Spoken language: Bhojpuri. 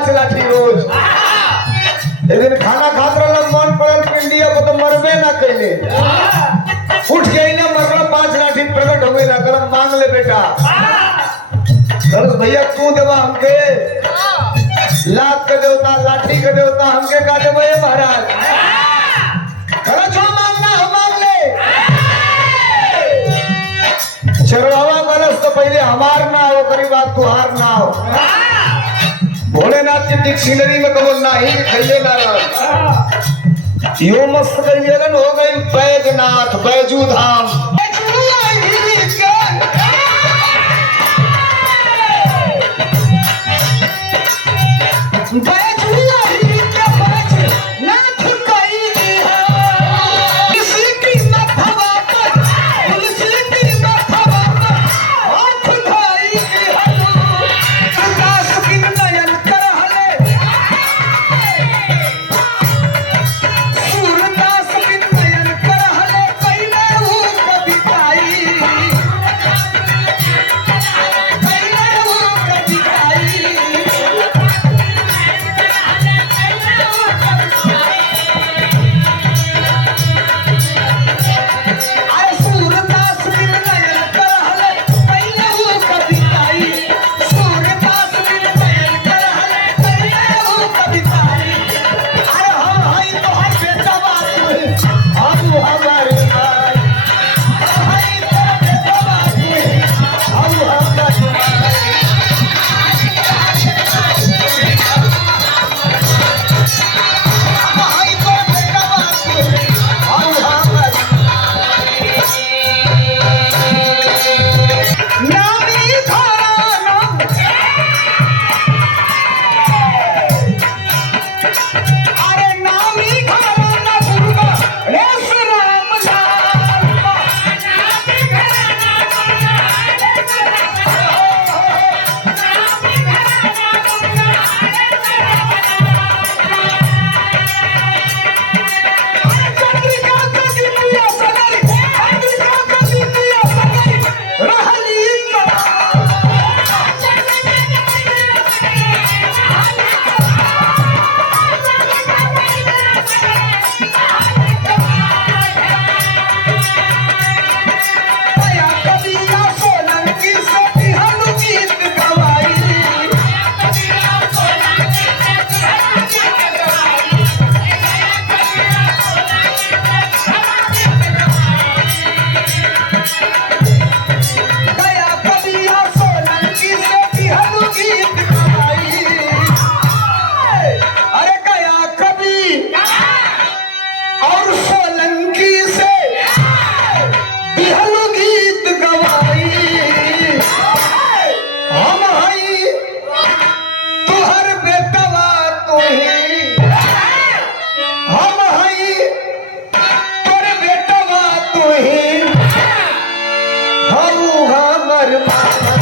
5 लाठी रोज। एक दिन खाना खात रहल मन पड़ल पिंडिया को तो मरबे ना कैले, उठ गई ना मरल 5 लाठी प्रकट हो गई ना करम मांग ले बेटा। सरस भैया तू देवा हमके लाख के देवता लाठी के देवता हमके का देवे महाराज। अरे जो मांगना हो मांग ले। चरवावा गलस तो पहले हमार ना हो करी बात तुहार ना हो। भोलेनाथ की डिक्शनरी में कबो नहीं खैले ना यो मस्त गई हो गई बैजनाथ बैजू धाम। हमर